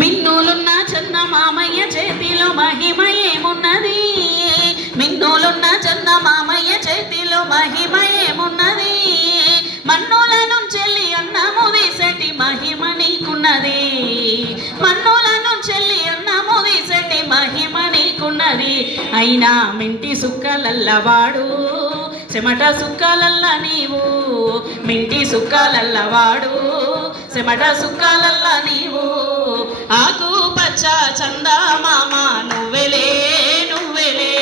మిన్నులున్న చందమామయ్య చేతిలో మహిమ ఏమున్నది? మిన్నులున్న చందమామయ్య చేతిలో మహిమ ఏమున్నది? మన్నుల నుంచెల్లి అన్నము తీసేటి మహిమ నీకున్నది. మన్నుల నుంచెల్లి అన్నము తీసేటి మహిమ నీకున్నది. అయినా మింటి సుక్కలల్లవాడు చెమట సుక్కలల్ల నీవు. మింటి సుక్కలల్లవాడు చెమట సుక్కలల్ల నీవు. ఆకు పచ్చ చందమామ నువ్వెలే నువ్వెలే,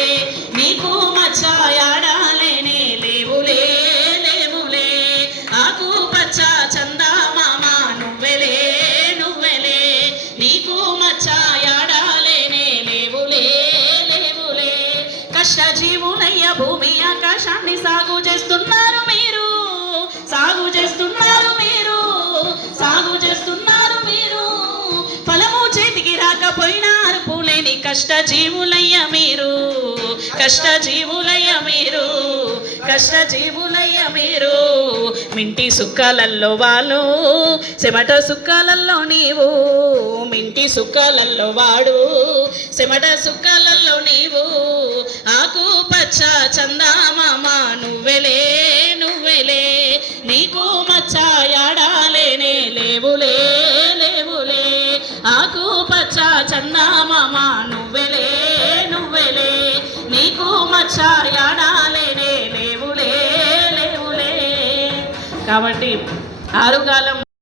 నీకు మచ్చ యాడాలేనే లేవులే లేవులే. ఆకు పచ్చ చందమామ నువ్వెలే నువ్వెలే, నీకు మచ్చ యాడాలేనే లేవులే లేవులే. కష్టజీవులయ్య భూమి ఆకాశాన్ని సాగు చేస్తున్నారు మీరు. సాగు చేస్తున్నారు మీరు. సాగు చేస్తున్నారు మీరు. ఫలము చేతికి రాకపోయినా అరుపులేని కష్టజీవులయ్య మీరు. కష్టజీవులయ్య మీరు. కష్టజీవులయ్య మీరు. మింటి సుక్కలల్లో వాళ్ళు చెమట సుక్కలల్లో నీవు. మింటి సుక్కలల్లో వాడు చెమట సుక్కలల్లో నీవు. ఆకు పచ్చ చందమామ నువ్వెలే నువ్వెలే, నీకు మచ్చ యాడాలేనే లేవులే లేవులే. ఆకు పచ్చ చందమామ నువ్వెలే నువ్వెలే, నీకు మచ్చ యాడాలేనే లేవులే లేవులే. కాబట్టి ఆరుగాలం